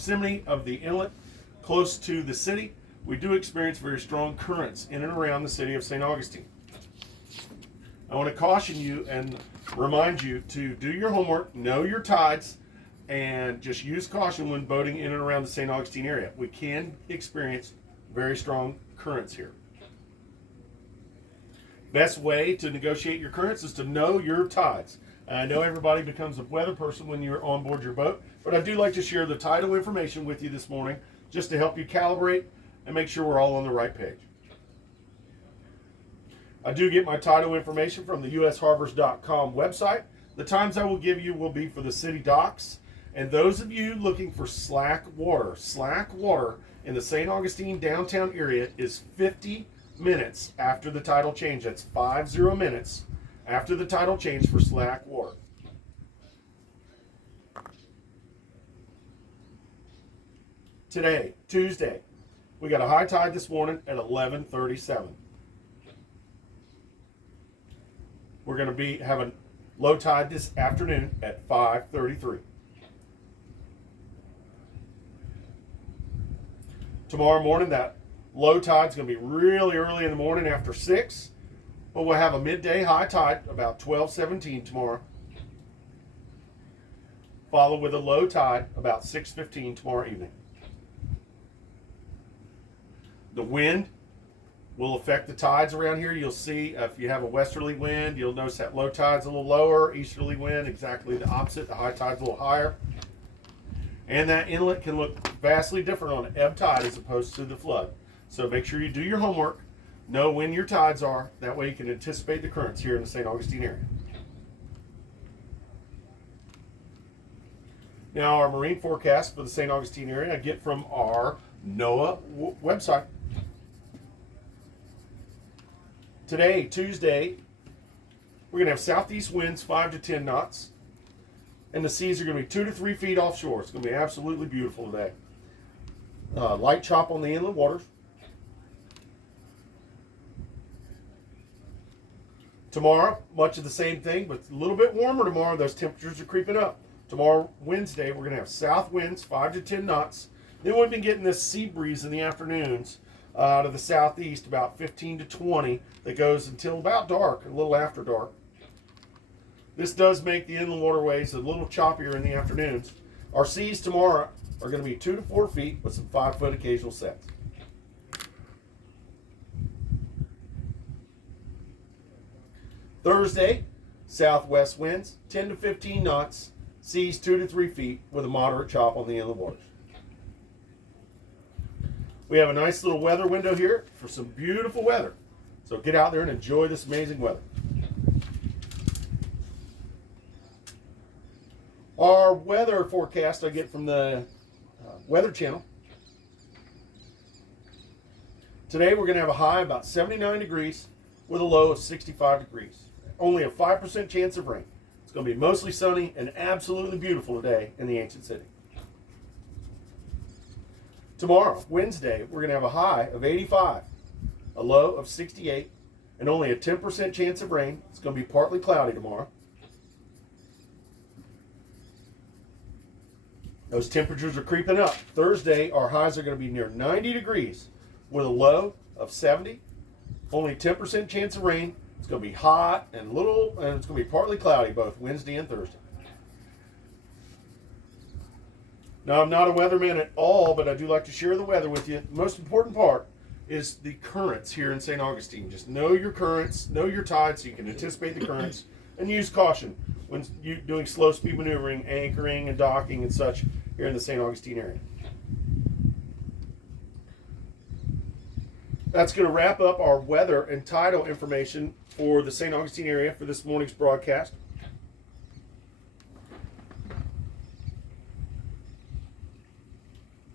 proximity of the inlet close to the city, we do experience very strong currents in and around the city of St. Augustine. I want to caution you and remind you to do your homework, know your tides, and just use caution when boating in and around the St. Augustine area. We can experience very strong currents here. Best way to negotiate your currents is to know your tides. I know everybody becomes a weather person when you're on board your boat, but I do like to share the tidal information with you this morning just to help you calibrate and make sure we're all on the right page. I do get my tidal information from the usharbors.com website. The times I will give you will be for the city docks, and those of you looking for slack water in the St. Augustine downtown area is 50 minutes after the tidal change. That's 50 minutes after the tidal change for slack water. Today, Tuesday, we got a high tide this morning at 11:37. We're going to be having low tide this afternoon at 5:33. Tomorrow morning, that low tide is going to be really early in the morning after 6, but we'll have a midday high tide about 12:17 tomorrow, followed with a low tide about 6:15 tomorrow evening. The wind will affect the tides around here. You'll see if you have a westerly wind, you'll notice that low tide's a little lower, easterly wind exactly the opposite, the high tide's a little higher. And that inlet can look vastly different on ebb tide as opposed to the flood. So make sure you do your homework, know when your tides are, that way you can anticipate the currents here in the St. Augustine area. Now our marine forecast for the St. Augustine area I get from our NOAA website. Today, Tuesday, we're going to have southeast winds 5 to 10 knots, and the seas are going to be 2 to 3 feet offshore. It's going to be absolutely beautiful today. Light chop on the inland waters. Tomorrow, much of the same thing, but a little bit warmer tomorrow. Those temperatures are creeping up. Tomorrow, Wednesday, we're going to have south winds 5 to 10 knots. Then we've been getting this sea breeze in the afternoons out of the southeast, about 15 to 20, that goes until about dark, a little after dark. This does make the inland waterways a little choppier in the afternoons. Our seas tomorrow are going to be 2 to 4 feet with some 5-foot occasional sets. Thursday, southwest winds 10 to 15 knots, seas 2 to 3 feet with a moderate chop on the inland waters. We have a nice little weather window here for some beautiful weather. So get out there and enjoy this amazing weather. Our weather forecast I get from the Weather Channel. Today we're going to have a high about 79 degrees with a low of 65 degrees. Only a 5% chance of rain. It's going to be mostly sunny and absolutely beautiful today in the ancient city. Tomorrow, Wednesday, we're going to have a high of 85, a low of 68, and only a 10% chance of rain. It's going to be partly cloudy tomorrow. Those temperatures are creeping up. Thursday, our highs are going to be near 90 degrees with a low of 70, only 10% chance of rain. It's going to be hot and it's going to be partly cloudy both Wednesday and Thursday. Now, I'm not a weatherman at all, but I do like to share the weather with you. The most important part is the currents here in St. Augustine. Just know your currents, know your tides so you can anticipate the currents, and use caution when you're doing slow speed maneuvering, anchoring, and docking and such here in the St. Augustine area. That's going to wrap up our weather and tidal information for the St. Augustine area for this morning's broadcast.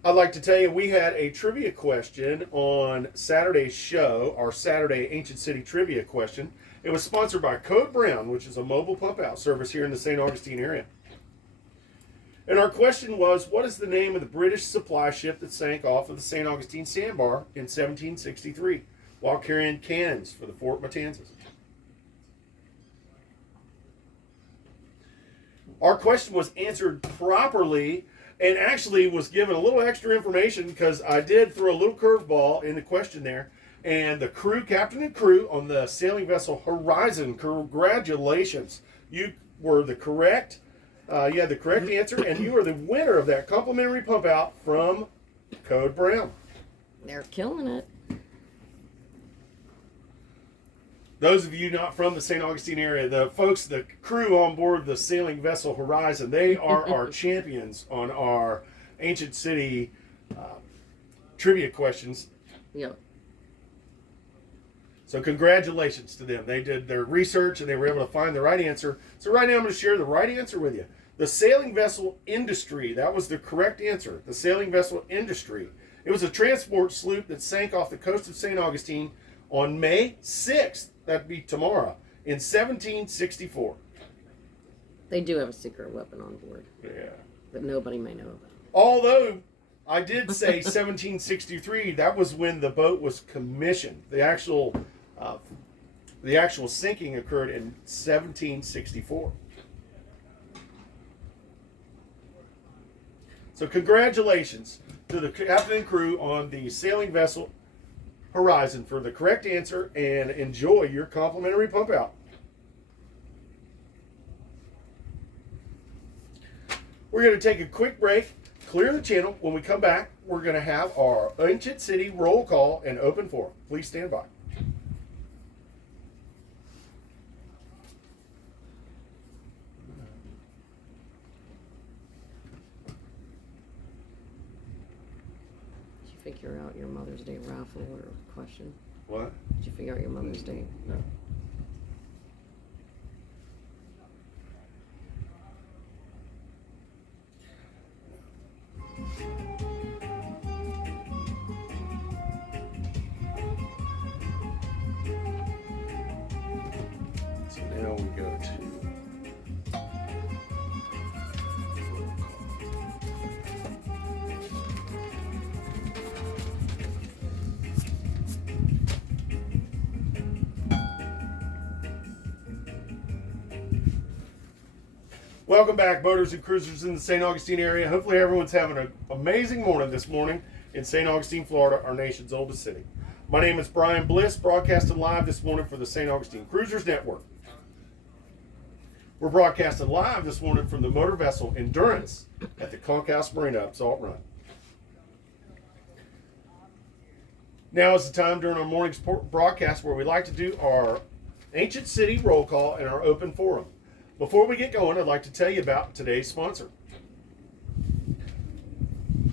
I'd like to tell you we had a trivia question on Saturday's show, our Saturday Ancient City Trivia question. It was sponsored by Code Brown, which is a mobile pump out service here in the St. Augustine area. And our question was, what is the name of the British supply ship that sank off of the St. Augustine sandbar in 1763 while carrying cannons for the Fort Matanzas? Our question was answered properly and actually was given a little extra information because I did throw a little curveball in the question there. And the crew, captain and crew on the sailing vessel Horizon, congratulations. You were the correct, you had the correct answer, and you are the winner of that complimentary pump out from Code Brown. They're killing it. Those of you not from the St. Augustine area, the folks, the crew on board the sailing vessel Horizon, they are our champions on our ancient city trivia questions. Yep. So congratulations to them. They did their research and they were able to find the right answer. So right now I'm going to share the right answer with you. The sailing vessel industry, that was the correct answer. The sailing vessel industry. It was a transport sloop that sank off the coast of St. Augustine on May 6th. That'd be tomorrow, in 1764. They do have a secret weapon on board. Yeah. But nobody may know about it. Although, I did say 1763, that was when the boat was commissioned. The actual sinking occurred in 1764. So congratulations to the captain and crew on the sailing vessel Horizon for the correct answer, and enjoy your complimentary pump out. We're going to take a quick break, clear the channel. When we come back, we're going to have our Ancient City roll call and open forum. Please stand by. Figure out your Mother's Day raffle or question? What? Did you figure out your Mother's Day? No. So now we go to welcome back, boaters and cruisers in the St. Augustine area. Hopefully everyone's having an amazing morning this morning in St. Augustine, Florida, our nation's oldest city. My name is Brian Bliss, broadcasting live this morning for the St. Augustine Cruisers Network. We're broadcasting live this morning from the motor vessel Endurance at the Concourse Marina up Salt Run. Now is the time during our morning's broadcast where we like to do our Ancient City roll call and our open forum. Before we get going, I'd like to tell you about today's sponsor.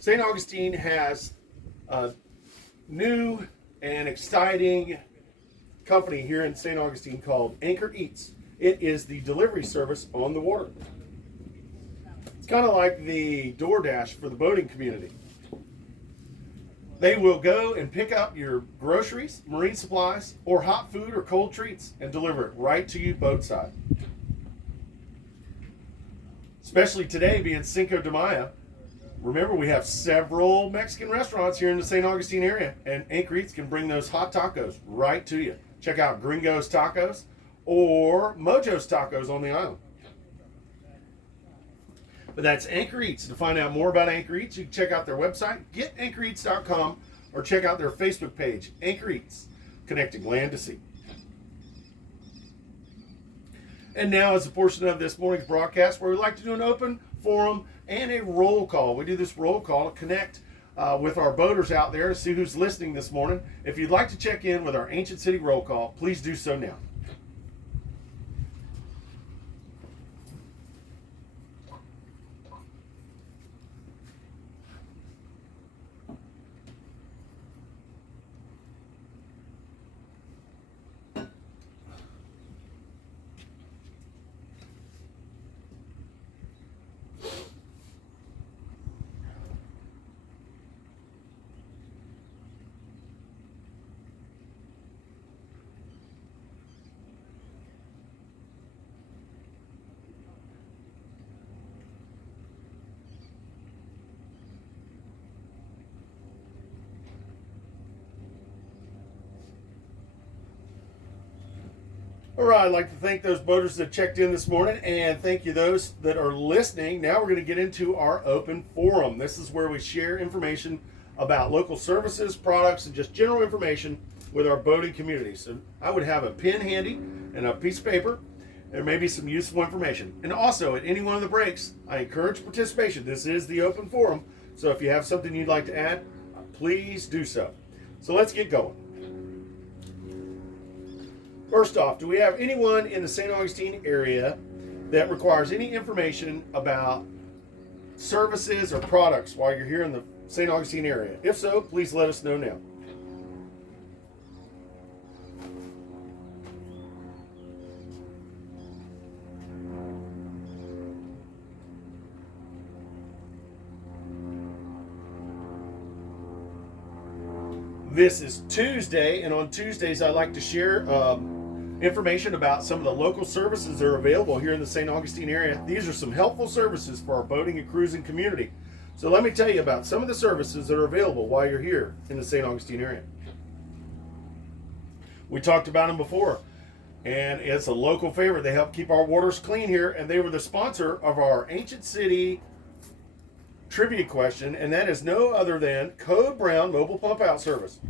St. Augustine has a new and exciting company here in St. Augustine called Anchor Eats. It is the delivery service on the water. It's kind of like the DoorDash for the boating community. They will go and pick up your groceries, marine supplies, or hot food or cold treats and deliver it right to you boatside. Especially today being Cinco de Mayo. Remember, we have several Mexican restaurants here in the St. Augustine area, and Anchor Eats can bring those hot tacos right to you. Check out Gringo's Tacos or Mojo's Tacos on the island. But that's Anchor Eats. To find out more about Anchor Eats, you can check out their website, getanchoreats.com, or check out their Facebook page, Anchor Eats, connecting land to sea. And now is a portion of this morning's broadcast where we like to do an open forum and a roll call. We do this roll call to connect with our boaters out there to see who's listening this morning. If you'd like to check in with our Ancient City roll call, please do so now. All right, I'd like to thank those boaters that checked in this morning, and thank you those that are listening. Now we're going to get into our open forum. This is where we share information about local services, products, and just general information with our boating community. So I would have a pen handy and a piece of paper. There may be some useful information. And also, at any one of the breaks, I encourage participation. This is the open forum, so if you have something you'd like to add, please do so. So let's get going. First off, do we have anyone in the St. Augustine area that requires any information about services or products while you're here in the St. Augustine area? If so, please let us know now. This is Tuesday, and on Tuesdays I like to share information about some of the local services that are available here in the St. Augustine area. These are some helpful services for our boating and cruising community. So let me tell you about some of the services that are available while you're here in the St. Augustine area. We talked about them before, and it's a local favorite. They help keep our waters clean here, and they were the sponsor of our Ancient City trivia question, and that is no other than Code Brown Mobile Pump Out Service.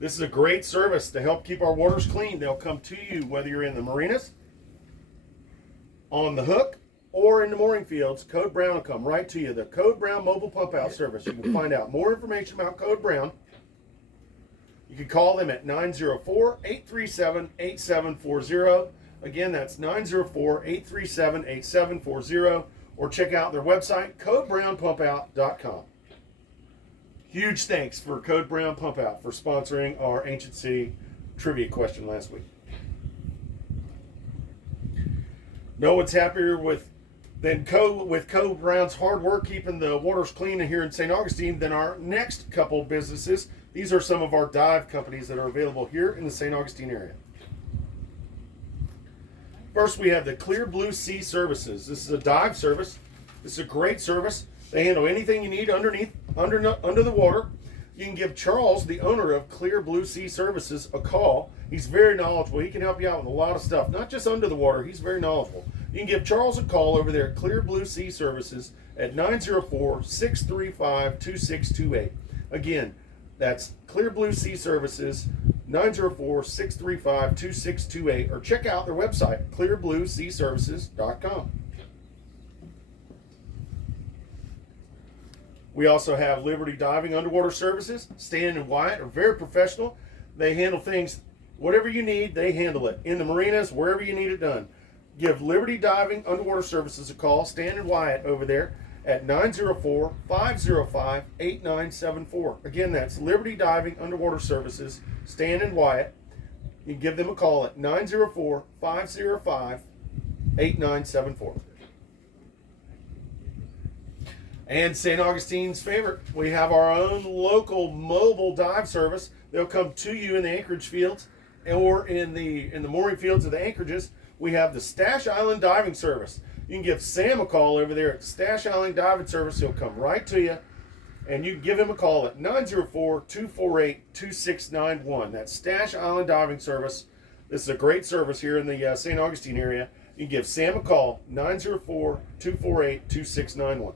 This is a great service to help keep our waters clean. They'll come to you whether you're in the marinas, on the hook, or in the mooring fields. Code Brown will come right to you. The Code Brown Mobile Pump Out Service. You can find out more information about Code Brown. You can call them at 904-837-8740. Again, that's 904-837-8740. Or check out their website, codebrownpumpout.com. Huge thanks for Code Brown Pump Out for sponsoring our Ancient City trivia question last week. No one's happier with Code Brown's hard work keeping the waters clean here in St. Augustine than our next couple businesses. These are some of our dive companies that are available here in the St. Augustine area. First, we have the Clear Blue Sea Services. This is a dive service. This is a great service. They handle anything you need under the water. You can give Charles, the owner of Clear Blue Sea Services, a call. He's very knowledgeable. He can help you out with a lot of stuff, not just under the water. He's very knowledgeable. You can give Charles a call over there at Clear Blue Sea Services at 904-635-2628. Again, that's Clear Blue Sea Services, 904-635-2628, or check out their website, clearblueseaservices.com. We also have Liberty Diving Underwater Services. Stan and Wyatt are very professional. They handle things, whatever you need, they handle it. In the marinas, wherever you need it done. Give Liberty Diving Underwater Services a call, Stan and Wyatt over there, at 904-505-8974. Again, that's Liberty Diving Underwater Services, Stan and Wyatt. You can give them a call at 904-505-8974. And St. Augustine's favorite, we have our own local mobile dive service. They'll come to you in the anchorage fields or in the mooring fields of the anchorages. We have the Stash Island Diving Service. You can give Sam a call over there at Stash Island Diving Service. He'll come right to you, and you can give him a call at 904-248-2691. That's Stash Island Diving Service. This is a great service here in the St. Augustine area. You can give Sam a call, 904-248-2691.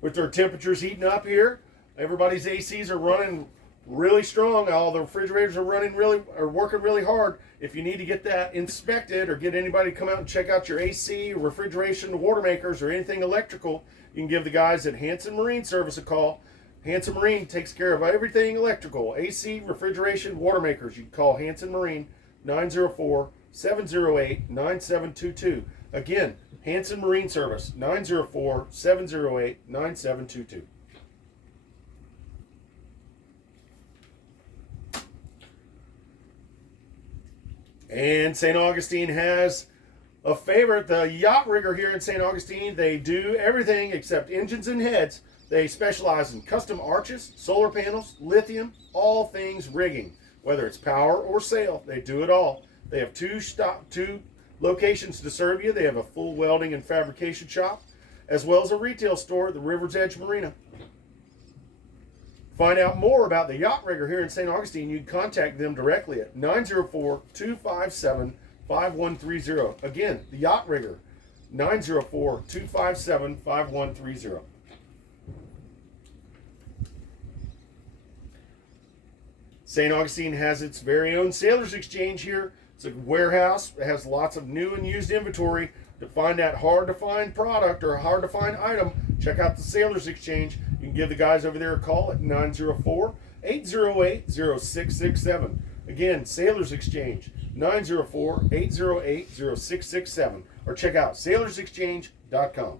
With our temperatures heating up here, everybody's ACs are running really strong. All the refrigerators are working really hard. If you need to get that inspected or get anybody to come out and check out your AC, refrigeration, water makers, or anything electrical, you can give the guys at Hanson Marine Service a call. Hanson Marine takes care of everything electrical, AC, refrigeration, water makers. You can call Hanson Marine, 904-708-9722. Again, Hanson Marine Service, 904-708-9722. And St. Augustine has a favorite, the Yacht Rigger here in St. Augustine. They do everything except engines and heads. They specialize in custom arches, solar panels, lithium, all things rigging. Whether it's power or sail, they do it all. They have two locations to serve you. They have a full welding and fabrication shop, as well as a retail store at the River's Edge Marina. Find out more about the Yacht Rigger here in St. Augustine. You can contact them directly at 904-257-5130. Again, the Yacht Rigger, 904-257-5130. St. Augustine has its very own Sailors Exchange here. It's a warehouse. It has lots of new and used inventory. To find that hard to find product or hard to find item, check out the Sailors Exchange. You can give the guys over there a call at 904-808-0667. Again, Sailors Exchange, 904-808-0667. Or check out sailorsexchange.com.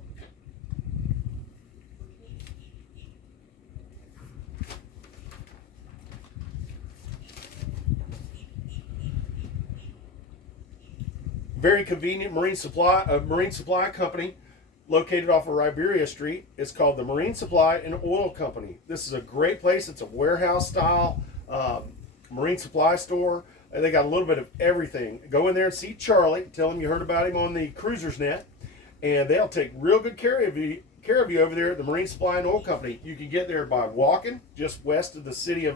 Very convenient marine supply company located off of Riberia Street. It's called the Marine Supply and Oil Company. This is a great place. It's a warehouse style marine supply store. And they got a little bit of everything. Go in there and see Charlie. Tell him you heard about him on the cruisersnet, and they'll take real good care of you over there at the Marine Supply and Oil Company. You can get there by walking just west of the city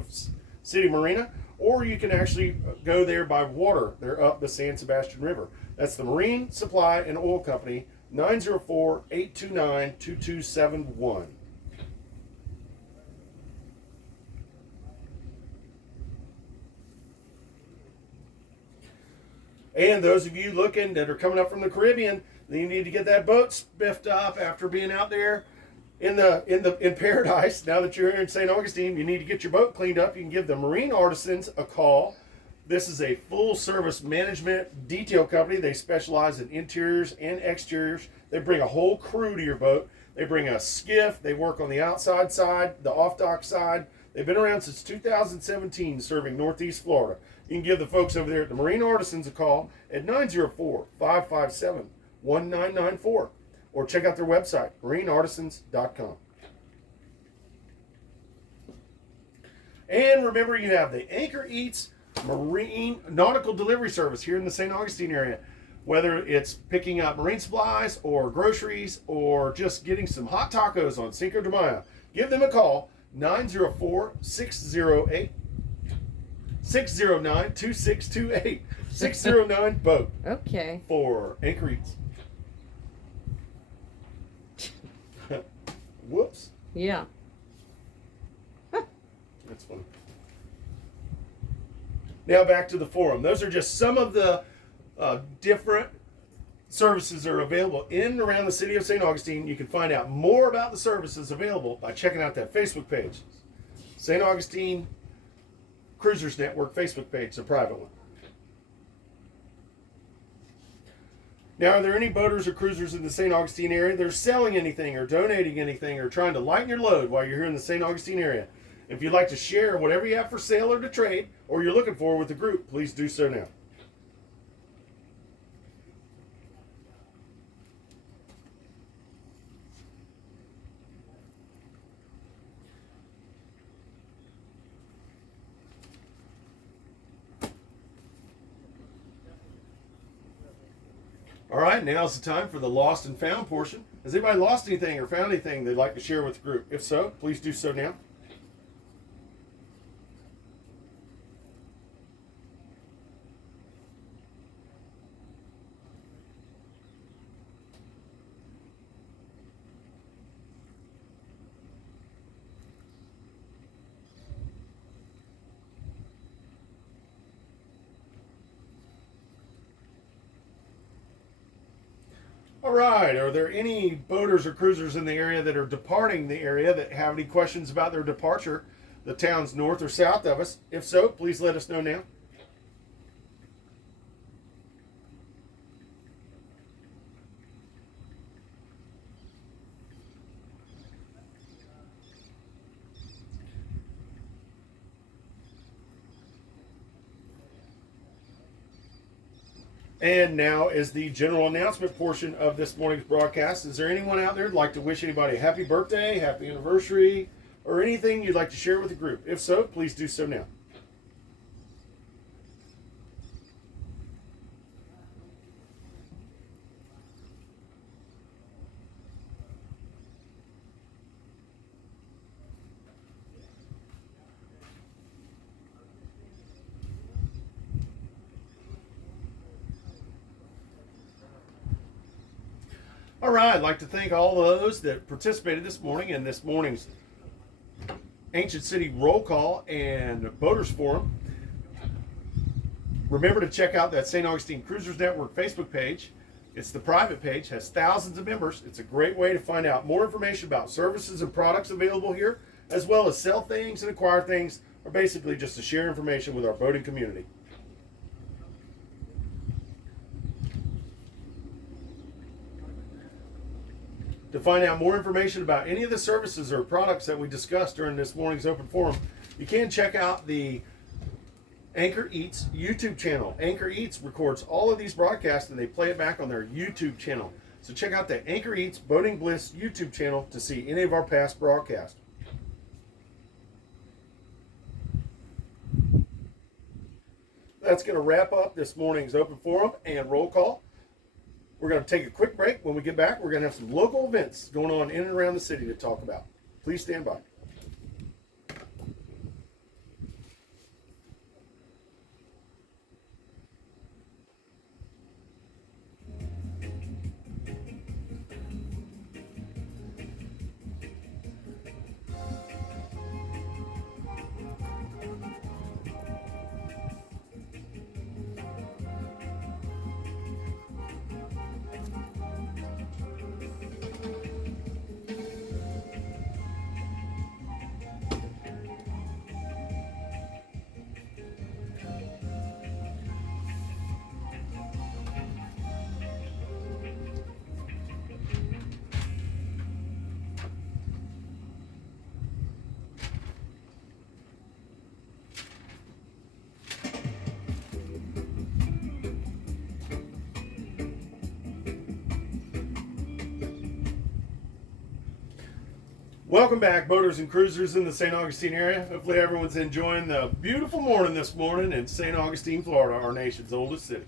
Marina, or you can actually go there by water. They're up the San Sebastian River. That's the Marine Supply and Oil Company, 904-829-2271. And those of you looking that are coming up from the Caribbean, you need to get that boat spiffed up after being out there in paradise. Now that you're here in St. Augustine, you need to get your boat cleaned up. You can give the Marine Artisans a call. This is a full service management detail company. They specialize in interiors and exteriors. They bring a whole crew to your boat. They bring a skiff. They work on the outside side, the off dock side. They've been around since 2017 serving Northeast Florida. You can give the folks over there at the Marine Artisans a call at 904-557-1994 or check out their website, marineartisans.com. And remember, you have the Anchor Eats Marine Nautical Delivery Service here in the St. Augustine area. Whether it's picking up marine supplies or groceries or just getting some hot tacos on Cinco de Mayo, give them a call, 904-608-609-2628. 609-BOAT. Okay. For Anchor Eats. Whoops. Yeah. That's funny. Now back to the forum. Those are just some of the different services that are available in and around the city of St. Augustine. You can find out more about the services available by checking out that Facebook page. St. Augustine Cruisers Network Facebook page, the private one. Now, are there any boaters or cruisers in the St. Augustine area that are selling anything or donating anything or trying to lighten your load while you're here in the St. Augustine area? If you'd like to share whatever you have for sale or to trade, or you're looking for with the group, please do so now. All right, now's the time for the lost and found portion. Has anybody lost anything or found anything they'd like to share with the group? If so, please do so now. All right, are there any boaters or cruisers in the area that are departing the area that have any questions about their departure, the towns north or south of us? If so, please let us know now. And now is the general announcement portion of this morning's broadcast. Is there anyone out there who'd like to wish anybody a happy birthday, happy anniversary, or anything you'd like to share with the group? If so, please do so now. All right, I'd like to thank all those that participated this morning in this morning's Ancient City Roll Call and Boaters Forum. Remember to check out that St. Augustine Cruisers Network Facebook page. It's the private page, has thousands of members. It's a great way to find out more information about services and products available here, as well as sell things and acquire things, or basically just to share information with our boating community. To find out more information about any of the services or products that we discussed during this morning's open forum, you can check out the Anchor Eats YouTube channel. Anchor Eats records all of these broadcasts and they play it back on their YouTube channel. So check out the Anchor Eats Boating Bliss YouTube channel to see any of our past broadcasts. That's going to wrap up this morning's open forum and roll call. We're going to take a quick break. When we get back, we're going to have some local events going on in and around the city to talk about. Please stand by. Welcome back, boaters and cruisers in the St. Augustine area. Hopefully everyone's enjoying the beautiful morning this morning in St. Augustine, Florida, our nation's oldest city.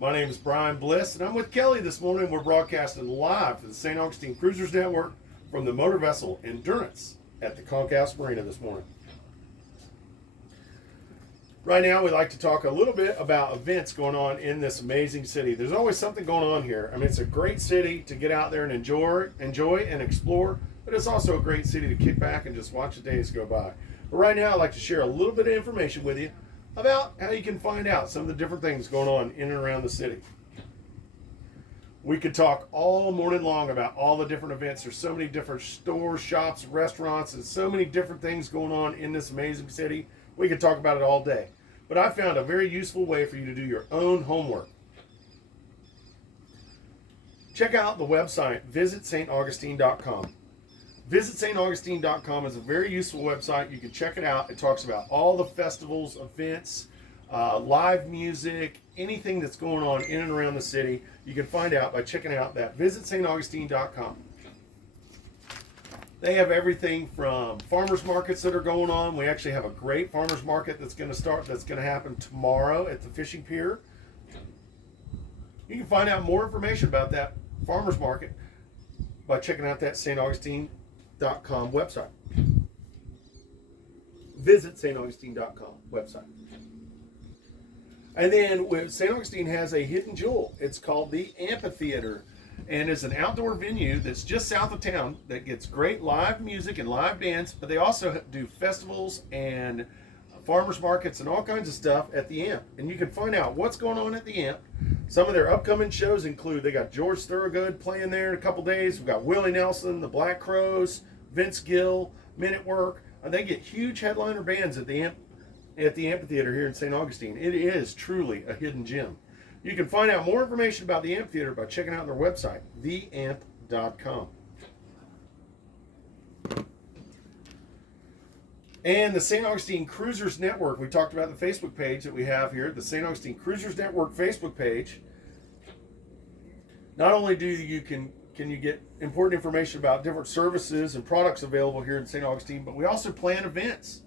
My name is Brian Bliss, and I'm with Kelly this morning. We're broadcasting live to the St. Augustine Cruisers Network from the motor vessel Endurance at the Concourse Marina this morning. Right now, we'd like to talk a little bit about events going on in this amazing city. There's always something going on here. I mean, it's a great city to get out there and enjoy and explore, but it's also a great city to kick back and just watch the days go by. But right now, I'd like to share a little bit of information with you about how you can find out some of the different things going on in and around the city. We could talk all morning long about all the different events. There's so many different stores, shops, restaurants, and so many different things going on in this amazing city. We could talk about it all day. But I found a very useful way for you to do your own homework. Check out the website, visitstaugustine.com. Visitstaugustine.com is a very useful website. You can check it out. It talks about all the festivals, events, live music, anything that's going on in and around the city. You can find out by checking out that visitstaugustine.com. They have everything from farmers markets that are going on. We actually have a great farmers market that's going to happen tomorrow at the fishing pier. You can find out more information about that farmers market by checking out that staugustine.com website. Visit staugustine.com website. And then St. Augustine has a hidden jewel. It's called the Amphitheater. And it's an outdoor venue that's just south of town that gets great live music and live dance, but they also do festivals and farmers markets and all kinds of stuff at the Amp. And you can find out what's going on at the Amp. Some of their upcoming shows include, they got George Thorogood playing there in a couple days. We've got Willie Nelson, the Black Crows, Vince Gill, Men at Work. And they get huge headliner bands at the Amphitheater here in St. Augustine. It is truly a hidden gem. You can find out more information about the Amphitheater by checking out their website, theamp.com. And the St. Augustine Cruisers Network. We talked about the Facebook page that we have here, the St. Augustine Cruisers Network Facebook page. Not only can you get important information about different services and products available here in St. Augustine, but we also plan events.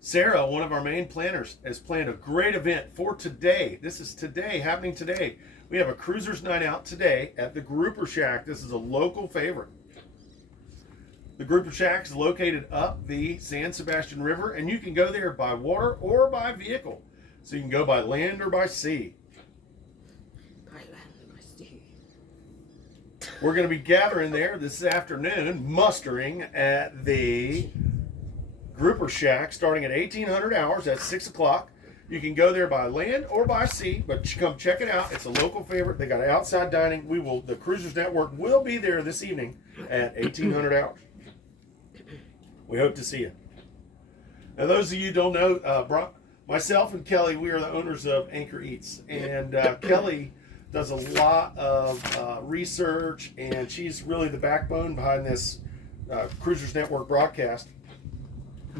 Sarah, one of our main planners, has planned a great event for today. This is today, happening today. We have a Cruisers Night Out today at the Grouper Shack. This is a local favorite. The Grouper Shack is located up the San Sebastian River, and you can go there by water or by vehicle. So you can go by land or by sea. By We're going to be gathering there this afternoon, mustering at the Grouper Shack starting at 1800 hours at 6 o'clock. You can go there by land or by sea, but you come check it out. It's a local favorite. They got outside dining. The Cruisers Network will be there this evening at 1800 hours. We hope to see you. Now, those of you who don't know, myself and Kelly, we are the owners of Anchor Eats. And Kelly does a lot of research, and she's really the backbone behind this Cruisers Network broadcast.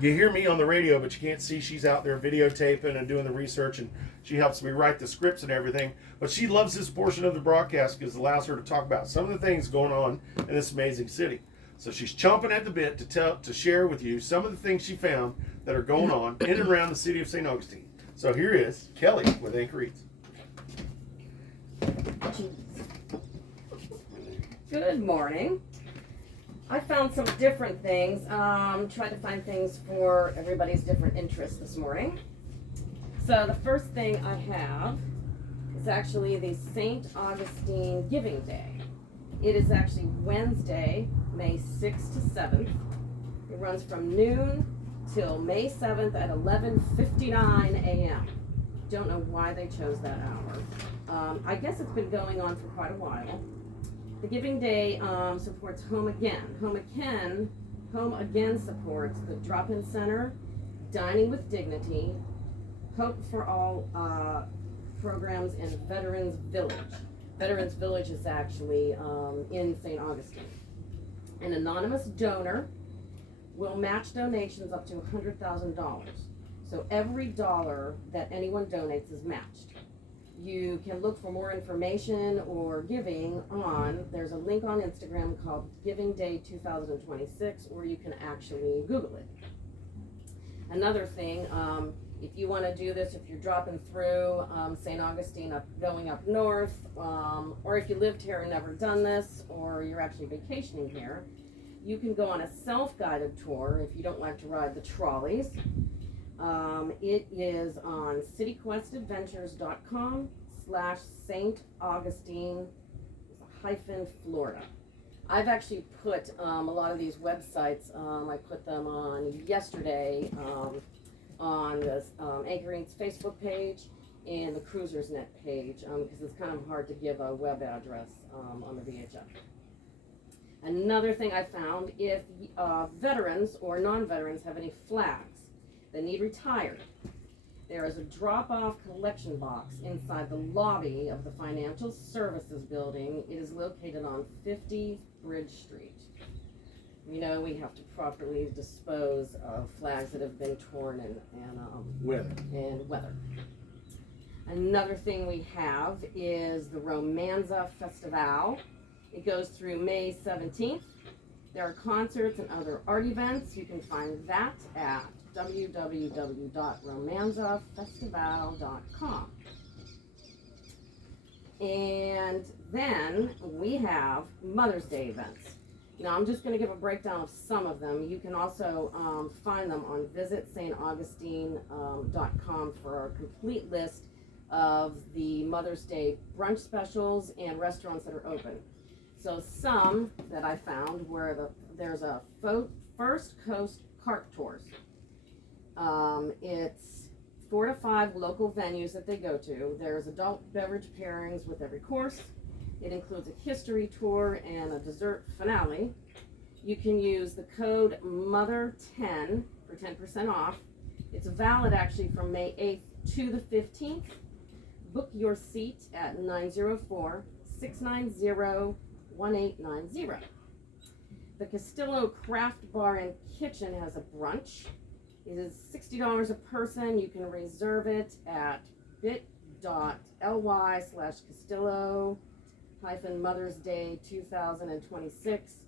You hear me on the radio, but you can't see she's out there videotaping and doing the research, and she helps me write the scripts and everything. But she loves this portion of the broadcast because it allows her to talk about some of the things going on in this amazing city. So she's chomping at the bit to share with you some of the things she found that are going on in and around the city of St. Augustine. So here is Kelly with Anchor Eats. Good morning. I found some different things. Tried to find things for everybody's different interests this morning. So the first thing I have is actually the St. Augustine Giving Day. It is actually Wednesday, May 6th to 7th. It runs from noon till May 7th at 11:59 a.m. Don't know why they chose that hour. I guess it's been going on for quite a while. The Giving Day supports Home Again. Home Again supports the Drop-In Center, Dining with Dignity, Hope for All programs, and Veterans Village. Veterans Village is actually in St. Augustine. An anonymous donor will match donations up to $100,000. So every dollar that anyone donates is matched. You can look for more information or giving there's a link on Instagram called Giving Day 2026, or you can actually Google it. Another thing, if you want to do this, if you're dropping through St. Augustine, going up north, or if you lived here and never done this, or you're actually vacationing here, you can go on a self-guided tour if you don't like to ride the trolleys. It is on cityquestadventures.com/St. Augustine-Florida. I've actually put a lot of these websites, I put them on yesterday on the Anchor Eats Facebook page and the cruisersnet page, because it's kind of hard to give a web address on the VHF. Another thing I found, if veterans or non-veterans have any flags that need retired, there is a drop-off collection box inside the lobby of the Financial Services Building. It is located on 50 Bridge Street. We know we have to properly dispose of flags that have been torn and weather. Another thing we have is the Romanza Festival. It goes through May 17th. There are concerts and other art events. You can find that at www.romanzafestival.com. And then we have Mother's Day events. Now I'm just going to give a breakdown of some of them. You can also find them on visitstaugustine.com for a complete list of the Mother's Day brunch specials and restaurants that are open. So some that I found were there's a First Coast Cart Tours. It's 4 to 5 local venues that they go to. There's adult beverage pairings with every course. It includes a history tour and a dessert finale. You can use the code MOTHER10 for 10% off. It's valid actually from May 8th to the 15th. Book your seat at 904-690-1890. The Castillo Craft Bar and Kitchen has a brunch. It is $60 a person. You can reserve it at bit.ly/Castillo-Mother's Day 2026.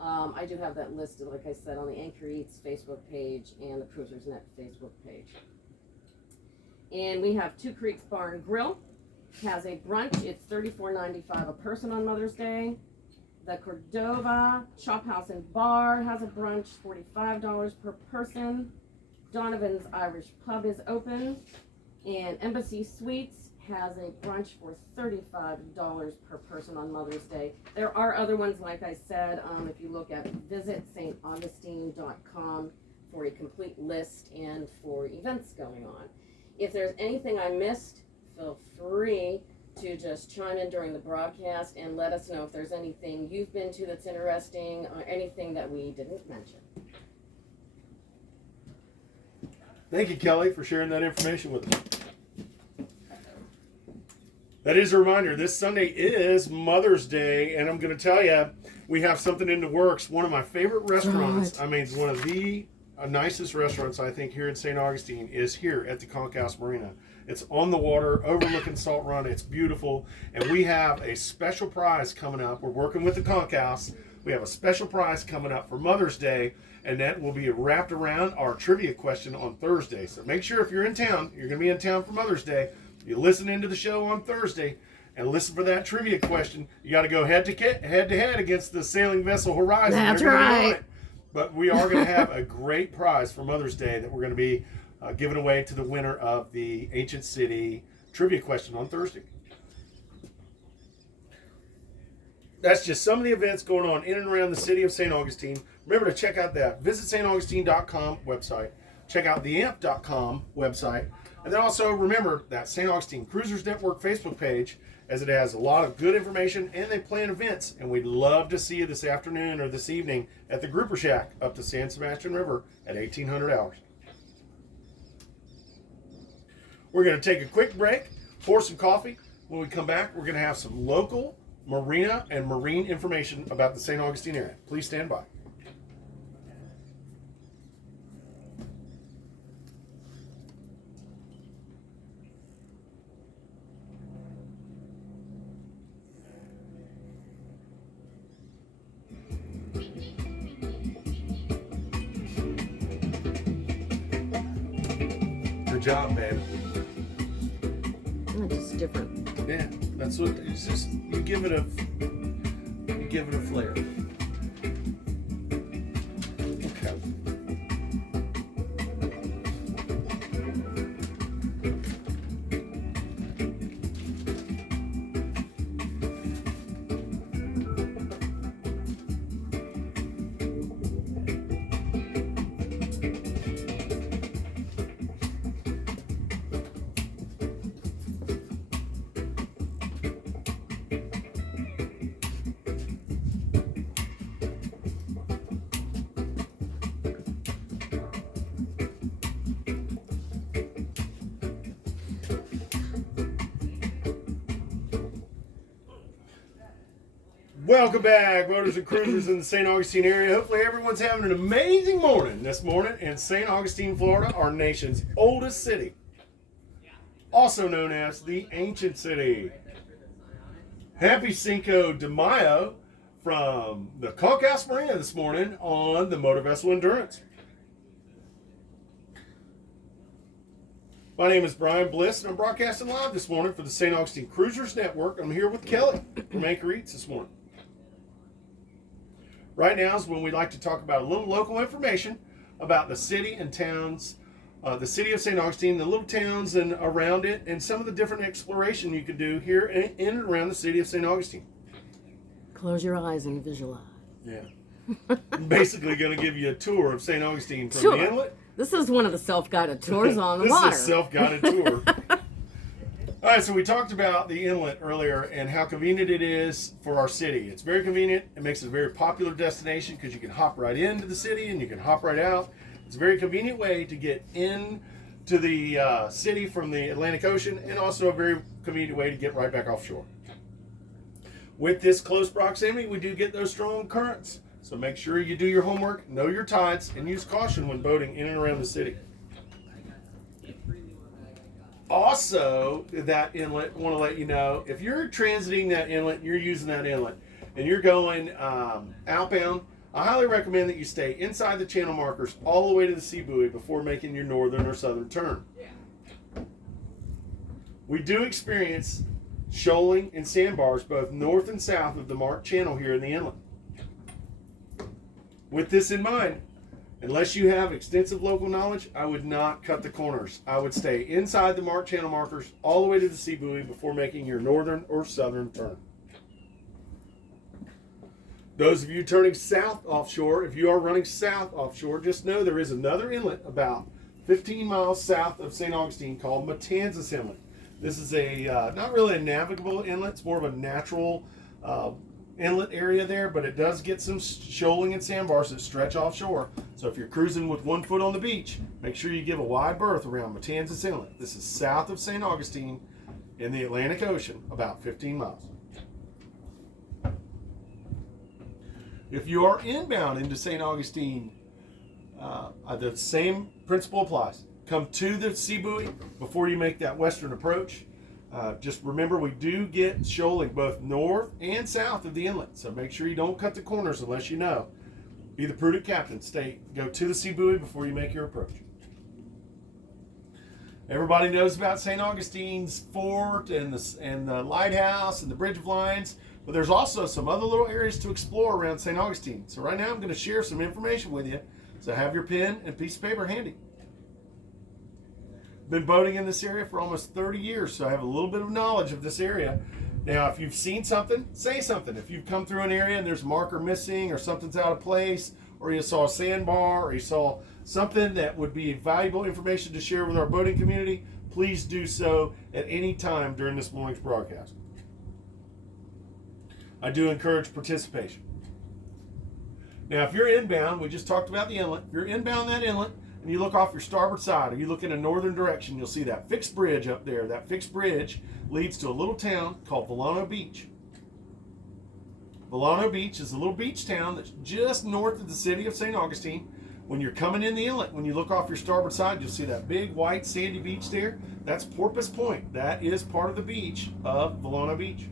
I do have that listed, like I said, on the Anchor Eats Facebook page and the cruisersnet Facebook page. And we have Two Creeks Bar and Grill. Has a brunch. It's $34.95 a person on Mother's Day. The Cordova Chop House and Bar has a brunch, $45 per person. Donovan's Irish Pub is open. And Embassy Suites has a brunch for $35 per person on Mother's Day. There are other ones, like I said. If you look at visitstaugustine.com for a complete list and for events going on. If there's anything I missed, feel free to just chime in during the broadcast and let us know if there's anything you've been to that's interesting or anything that we didn't mention. Thank you, Kelly, for sharing that information with us. That is a reminder, this Sunday is Mother's Day, and I'm going to tell you, we have something in the works. One of my favorite restaurants, I mean, it's one of the nicest restaurants, I think, here in St. Augustine is here at the Concourse Marina. It's on the water, overlooking Salt Run. It's beautiful, and we have a special prize coming up. We're working with the Concourse. We have a special prize coming up for Mother's Day, and that will be wrapped around our trivia question on Thursday. So make sure if you're in town, you're going to be in town for Mother's Day, you listen into the show on Thursday and listen for that trivia question. You got to go head to head against the sailing vessel Horizon. That's right. But we are going to have a great prize for Mother's Day that we're going to be giving away to the winner of the Ancient City trivia question on Thursday. That's just some of the events going on in and around the city of St. Augustine. Remember to check out that visitstaugustine.com website. Check out the amp.com website. And then also remember that St. Augustine Cruisers Network Facebook page, as it has a lot of good information and they plan events. And we'd love to see you this afternoon or this evening at the Grouper Shack up the San Sebastian River at 1800 hours. We're going to take a quick break, pour some coffee. When we come back, we're going to have some local marina and marine information about the St. Augustine area. Please stand by. Good job, babe. Just different. Yeah, that's what it's just. You give it a flair. Okay. Welcome back, boaters and cruisers in the St. Augustine area. Hopefully everyone's having an amazing morning this morning in St. Augustine, Florida, our nation's oldest city, also known as the Ancient City. Happy Cinco de Mayo from the Concourse Marina this morning on the Motor Vessel Endurance. My name is Brian Bliss, and I'm broadcasting live this morning for the St. Augustine Cruisers Network. I'm here with Kelly from Anchor Eats this morning. Right now is when we like to talk about a little local information about the city and towns, the city of St. Augustine, the little towns and around it, and some of the different exploration you can do here in and around the city of St. Augustine. Close your eyes and visualize. Yeah. I'm basically going to give you a tour of St. Augustine from the inlet. This is one of the self-guided tours on the water. This is a self-guided tour. All right, so we talked about the inlet earlier and how convenient it is for our city. It's very convenient. It makes it a very popular destination because you can hop right into the city and you can hop right out. It's a very convenient way to get into the city from the Atlantic Ocean, and also a very convenient way to get right back offshore. With this close proximity, we do get those strong currents. So make sure you do your homework, know your tides, and use caution when boating in and around the city. Also, that inlet, I want to let you know, if you're transiting that inlet, you're using that inlet, and you're going outbound, I highly recommend that you stay inside the channel markers all the way to the sea buoy before making your northern or southern turn. We do experience shoaling and sandbars both north and south of the marked channel here in the inlet. With this in mind, Unless you have extensive local knowledge, I would not cut the corners. I would stay inside the marked channel markers all the way to the sea buoy before making your northern or southern turn. Those of you turning south offshore, if you are running south offshore, just know there is another inlet about 15 miles south of St. Augustine called Matanzas Inlet. This is not really a navigable inlet, it's more of a natural inlet area there, but it does get some shoaling and sandbars that stretch offshore. So if you're cruising with 1 foot on the beach, make sure you give a wide berth around Matanzas Inlet. This is south of St. Augustine in the Atlantic Ocean, about 15 miles. If you are inbound into St. Augustine, the same principle applies. Come to the sea buoy before you make that western approach. Just remember, we do get shoaling both north and south of the inlet, so make sure you don't cut the corners unless you know. Be the prudent captain. Go to the sea buoy before you make your approach. Everybody knows about St. Augustine's fort and the lighthouse and the Bridge of Lions, but there's also some other little areas to explore around St. Augustine. So right now I'm going to share some information with you, so have your pen and piece of paper handy. Been boating in this area for almost 30 years, so I have a little bit of knowledge of this area. Now, if you've seen something, say something. If you've come through an area and there's a marker missing or something's out of place, or you saw a sandbar, or you saw something that would be valuable information to share with our boating community, please do so at any time during this morning's broadcast. I do encourage participation. Now, if you're inbound, we just talked about the inlet. If you're inbound that inlet, and you look off your starboard side, or you look in a northern direction, you'll see that fixed bridge up there. That fixed bridge leads to a little town called Volano Beach. Volano Beach is a little beach town that's just north of the city of St. Augustine. When you're coming in the inlet, when you look off your starboard side, you'll see that big white sandy beach there. That's Porpoise Point. That is part of the beach of Volano Beach.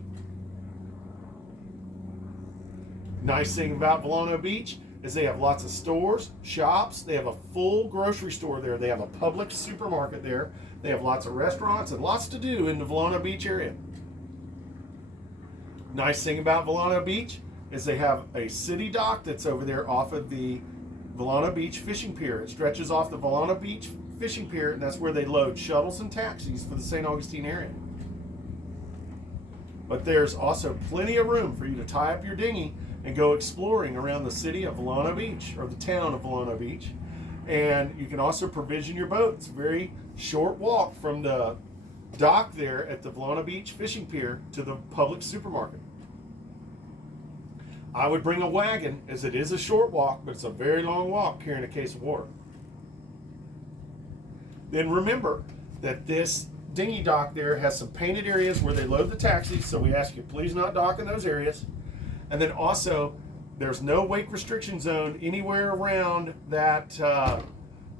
Nice thing about Volano Beach is they have lots of stores, shops. They have a full grocery store there. They have a public supermarket there. They have lots of restaurants and lots to do in the Volano Beach area. Nice thing about Volano Beach is they have a city dock that's over there off of the Volano Beach fishing pier. It stretches off the Volano Beach fishing pier, and that's where they load shuttles and taxis for the St. Augustine area. But there's also plenty of room for you to tie up your dinghy and go exploring around the city of Volano Beach, or the town of Volano Beach. And you can also provision your boat. It's a very short walk from the dock there at the Volano Beach fishing pier to the public supermarket. I would bring a wagon, as it is a short walk, but it's a very long walk carrying a case of water. Then remember that this dinghy dock there has some painted areas where they load the taxis, so we ask you please not dock in those areas. And then also, there's no wake restriction zone anywhere around that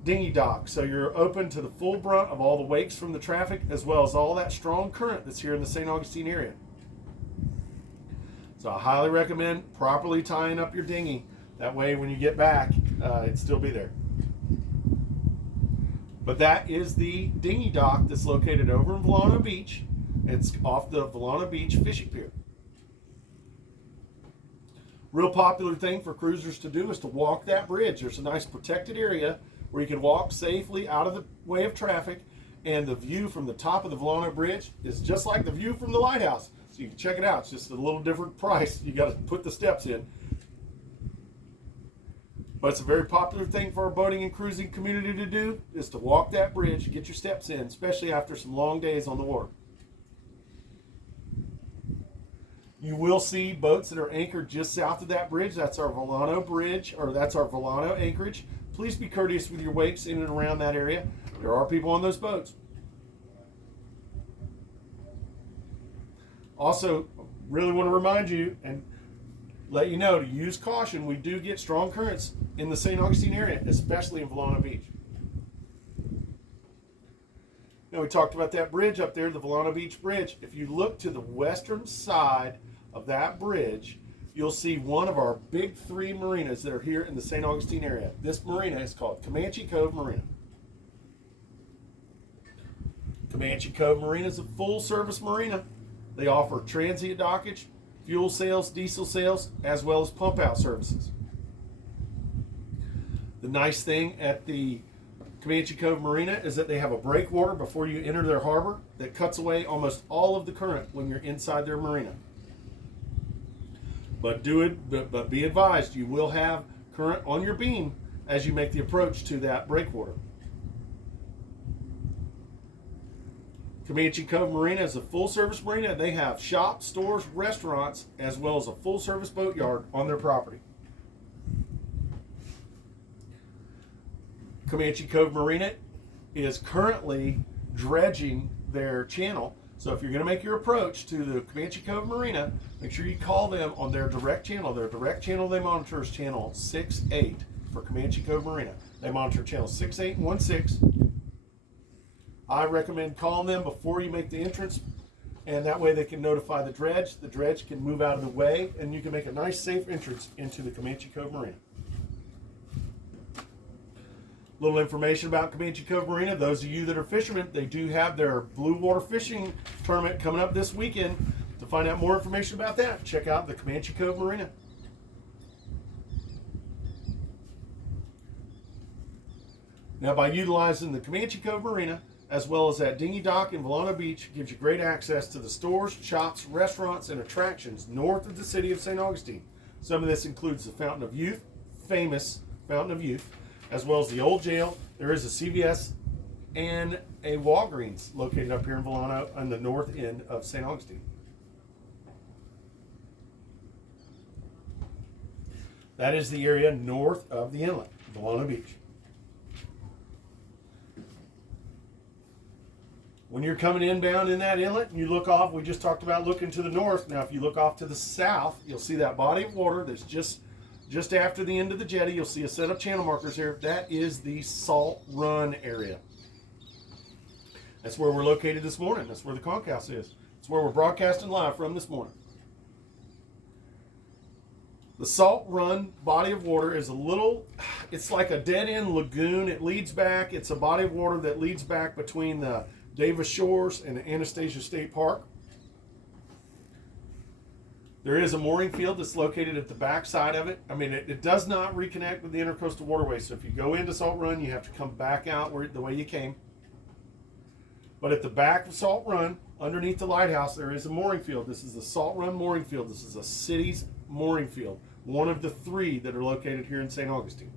dinghy dock. So you're open to the full brunt of all the wakes from the traffic, as well as all that strong current that's here in the St. Augustine area. So I highly recommend properly tying up your dinghy. That way when you get back, it'd still be there. But that is the dinghy dock that's located over in Volano Beach. It's off the Volano Beach fishing pier. Real popular thing for cruisers to do is to walk that bridge. There's a nice protected area where you can walk safely out of the way of traffic, and the view from the top of the Volano Bridge is just like the view from the lighthouse. So you can check it out. It's just a little different price. You got to put the steps in. But it's a very popular thing for our boating and cruising community to do, is to walk that bridge, get your steps in, especially after some long days on the water. You will see boats that are anchored just south of that bridge. That's our Volano Bridge, or that's our Volano anchorage. Please be courteous with your wakes in and around that area. There are people on those boats. Also, really want to remind you and let you know to use caution. We do get strong currents in the St. Augustine area, especially in Volano Beach. Now, we talked about that bridge up there, the Volano Beach Bridge. If you look to the western side of that bridge, you'll see one of our big three marinas that are here in the St. Augustine area. This marina is called Comanche Cove Marina. Comanche Cove Marina is a full-service marina. They offer transient dockage, fuel sales, diesel sales, as well as pump-out services. The nice thing at the Comanche Cove Marina is that they have a breakwater before you enter their harbor that cuts away almost all of the current when you're inside their marina. But be advised, you will have current on your beam as you make the approach to that breakwater. Comanche Cove Marina is a full-service marina. They have shops, stores, restaurants, as well as a full-service boatyard on their property. Comanche Cove Marina is currently dredging their channel. So if you're going to make your approach to the Comanche Cove Marina, make sure you call them on their direct channel. Their direct channel they monitor is channel 68 for Comanche Cove Marina. They monitor channel 68 and 16. I recommend calling them before you make the entrance, and that way they can notify the dredge. The dredge can move out of the way, and you can make a nice, safe entrance into the Comanche Cove Marina. Little information about Comanche Cove Marina. Those of you that are fishermen, they do have their blue water fishing tournament coming up this weekend. To find out more information about that, check out the Comanche Cove Marina. Now, by utilizing the Comanche Cove Marina, as well as that dinghy dock in Volano Beach, gives you great access to the stores, shops, restaurants, and attractions north of the city of St. Augustine. Some of this includes the Fountain of Youth, famous Fountain of Youth, as well as the old jail. There is a CVS and a Walgreens located up here in Volano on the north end of St. Augustine. That is the area north of the inlet, Volano Beach. When you're coming inbound in that inlet and you look off, we just talked about looking to the north. Now, if you look off to the south, you'll see that body of water that's just after the end of the jetty. You'll see a set of channel markers here. That is the Salt Run area. That's where we're located this morning. That's where the conch-house is. That's where we're broadcasting live from this morning. The Salt Run body of water is it's like a dead-end lagoon. It leads back. It's a body of water that leads back between the Davis Shores and the Anastasia State Park. There is a mooring field that's located at the back side of it. I mean, it does not reconnect with the Intercoastal Waterway. So if you go into Salt Run, you have to come back out the way you came. But at the back of Salt Run, underneath the lighthouse, there is a mooring field. This is the Salt Run mooring field. This is a city's mooring field, one of the 3 that are located here in St. Augustine.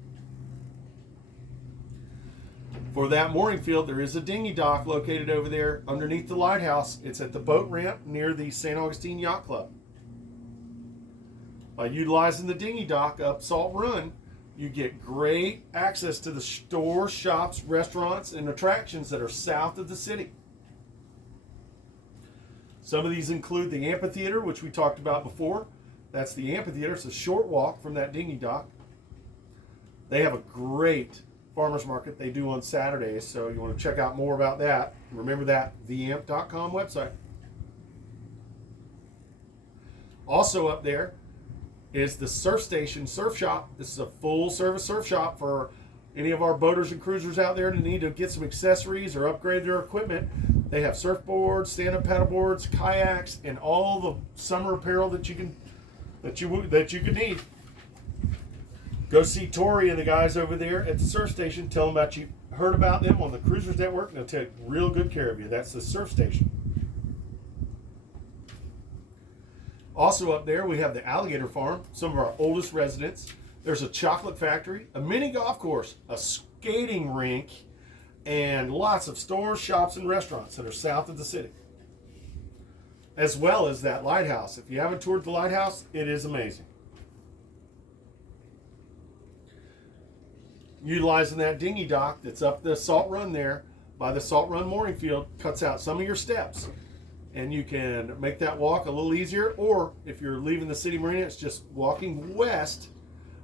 For that mooring field, there is a dinghy dock located over there underneath the lighthouse. It's at the boat ramp near the St. Augustine Yacht Club. By utilizing the dinghy dock up Salt Run, you get great access to the stores, shops, restaurants, and attractions that are south of the city. Some of these include the amphitheater, which we talked about before. That's the amphitheater. It's a short walk from that dinghy dock. They have a great farmers market they do on Saturdays, so you want to check out more about that. Remember that, theamp.com website. Also up there is the Surf Station Surf Shop. This is a full-service surf shop for any of our boaters and cruisers out there that need to get some accessories or upgrade their equipment. They have surfboards, stand-up paddleboards, kayaks, and all the summer apparel that you could need. Go see Tori and the guys over there at the Surf Station. Tell them about you heard about them on the Cruisers Network, and they'll take real good care of you. That's the Surf Station. Also up there, we have the Alligator Farm, some of our oldest residents. There's a chocolate factory, a mini golf course, a skating rink, and lots of stores, shops, and restaurants that are south of the city. As well as that lighthouse. If you haven't toured the lighthouse, it is amazing. Utilizing that dinghy dock that's up the Salt Run there by the Salt Run mooring field cuts out some of your steps, and you can make that walk a little easier. Or if you're leaving the city marina, it's just walking west,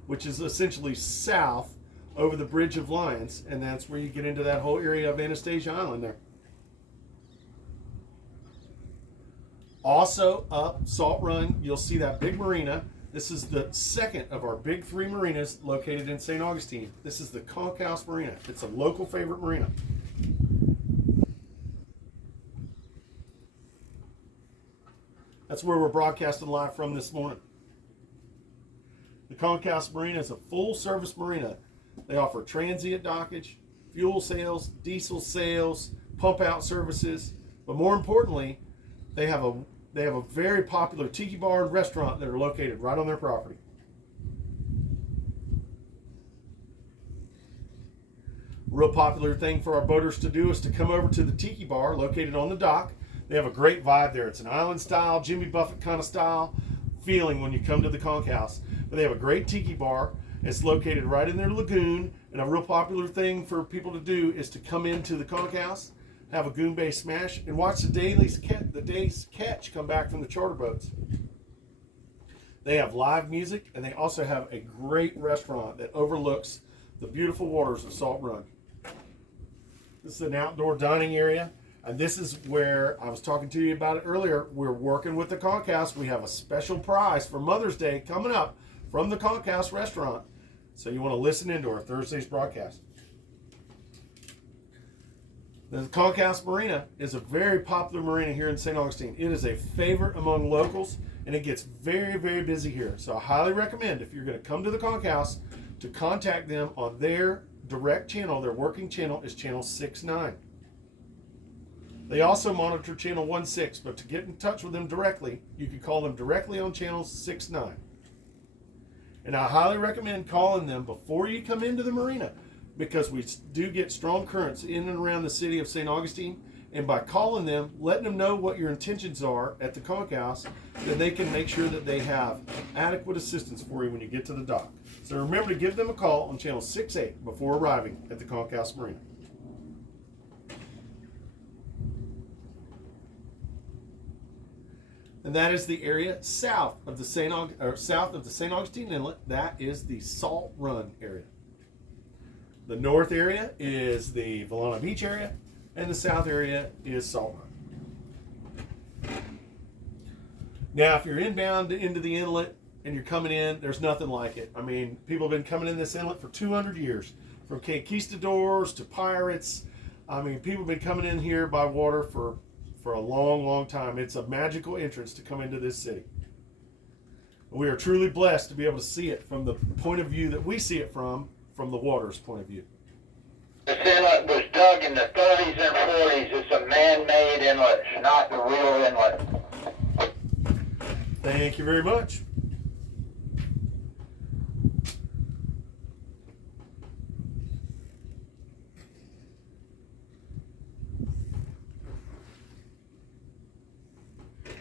which is essentially south over the Bridge of Lions, and that's where you get into that whole area of Anastasia Island there. Also up Salt Run, you'll see that big marina. This is the second of our big 3 marinas located in St. Augustine. This is the Conch-house Marina. It's a local favorite marina. That's where we're broadcasting live from this morning. The Conch-house Marina is a full-service marina. They offer transient dockage, fuel sales, diesel sales, pump out services, but more importantly, they have a very popular tiki bar and restaurant that are located right on their property. Real popular thing for our boaters to do is to come over to the tiki bar located on the dock. They have a great vibe there. It's an island style, Jimmy Buffett kind of style feeling when you come to the conch house. But they have a great tiki bar. It's located right in their lagoon, and a real popular thing for people to do is to come into the conch house, have a goon bay smash, and watch the day's catch come back from the charter boats. They have live music, and they also have a great restaurant that overlooks the beautiful waters of Salt Run. This is an outdoor dining area, and this is where I was talking to you about it earlier. We're working with the conch house. We have a special prize for Mother's Day coming up from the conch house restaurant, so you want to listen into our Thursday's broadcast. The Conch House Marina is a very popular marina here in St. Augustine. It is a favorite among locals, and it gets very, very busy here. So I highly recommend, if you're going to come to the Conch House, to contact them on their direct channel. Their working channel is channel 69. They also monitor channel 16, but to get in touch with them directly, you can call them directly on channel 69. And I highly recommend calling them before you come into the marina, because we do get strong currents in and around the city of St. Augustine. And by calling them, letting them know what your intentions are at the conch house, then they can make sure that they have adequate assistance for you when you get to the dock. So remember to give them a call on channel 68 before arriving at the Conch House Marina. And that is the area south of the St. Augustine Inlet. That is the Salt Run area. The north area is the Volana Beach area, and the south area is Salt Run. Now, if you're inbound into the inlet and you're coming in, there's nothing like it. I mean, people have been coming in this inlet for 200 years, from conquistadors to pirates. I mean, people have been coming in here by water for a long, long time. It's a magical entrance to come into this city. We are truly blessed to be able to see it from the point of view that we see it from the water's point of view. This inlet was dug in the 30s and 40s. It's a man-made inlet. It's not the real inlet. Thank you very much.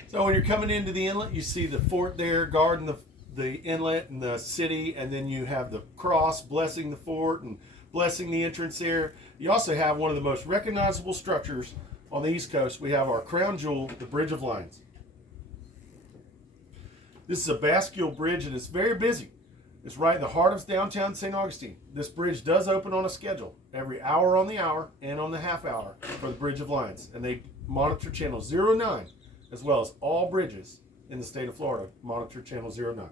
So when you're coming into the inlet, you see the fort there guarding the inlet and the city, and then you have the cross blessing the fort and blessing the entrance there. You also have one of the most recognizable structures on the East Coast. We have our crown jewel, the Bridge of Lions. This is a bascule bridge, and it's very busy. It's right in the heart of downtown St. Augustine. This bridge does open on a schedule, every hour on the hour and on the half hour for the Bridge of Lions. And they monitor channel 09, as well as all bridges in the state of Florida monitor channel 09.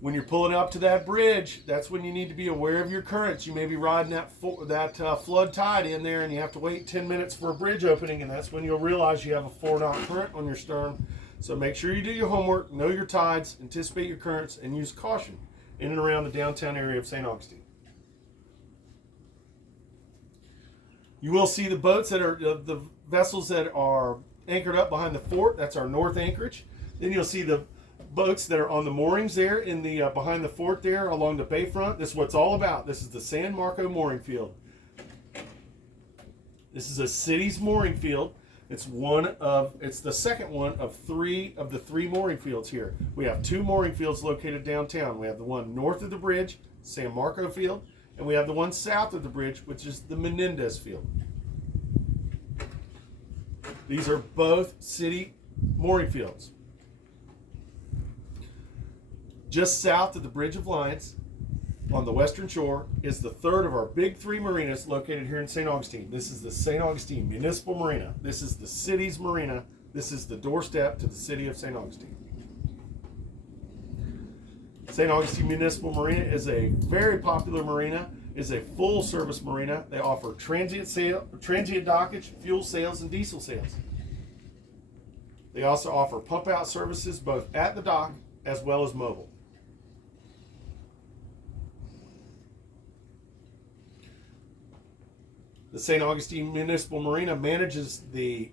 When you're pulling up to that bridge, that's when you need to be aware of your currents. You may be riding that flood tide in there, and you have to wait 10 minutes for a bridge opening, and that's when you'll realize you have a 4-knot current on your stern. So make sure you do your homework, know your tides, anticipate your currents, and use caution in and around the downtown area of St. Augustine. You will see the boats that are the vessels that are anchored up behind the fort. That's our north anchorage. Then you'll see the boats that are on the moorings there in the behind the fort there along the bayfront. This is what it's all about. This is the San Marco mooring field. This is a city's mooring field. It's the second one of three mooring fields here. We have 2 mooring fields located downtown. We have the one north of the bridge, San Marco Field, and we have the one south of the bridge, which is the Menendez Field. These are both city mooring fields. Just south of the Bridge of Lions, on the western shore, is the third of our big 3 marinas located here in St. Augustine. This is the St. Augustine Municipal Marina. This is the city's marina. This is the doorstep to the city of St. Augustine. St. Augustine Municipal Marina is a very popular marina. It's a full-service marina. They offer transient dockage, fuel sales, and diesel sales. They also offer pump out services both at the dock as well as mobile. The St. Augustine Municipal Marina manages the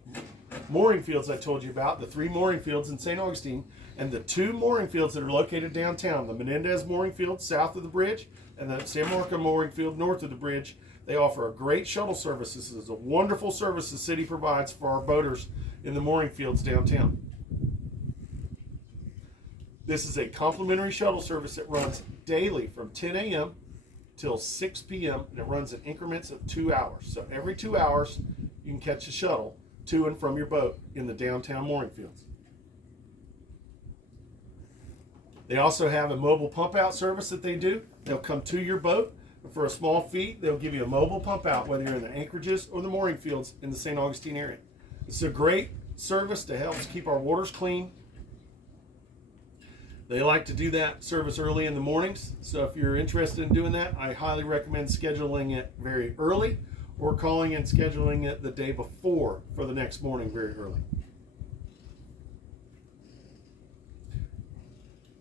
mooring fields I told you about, the 3 mooring fields in St. Augustine, and the 2 mooring fields that are located downtown, the Menendez mooring field south of the bridge and the San Marco mooring field north of the bridge. They offer a great shuttle service. This is a wonderful service the city provides for our boaters in the mooring fields downtown. This is a complimentary shuttle service that runs daily from 10 a.m. till 6 p.m. and it runs in increments of 2 hours. So every 2 hours you can catch a shuttle to and from your boat in the downtown mooring fields. They also have a mobile pump out service that they do. They'll come to your boat, and for a small fee, they'll give you a mobile pump out, whether you're in the anchorages or the mooring fields in the St. Augustine area. It's a great service to help us keep our waters clean. They like to do that service early in the mornings. So if you're interested in doing that, I highly recommend scheduling it very early or calling and scheduling it the day before for the next morning very early.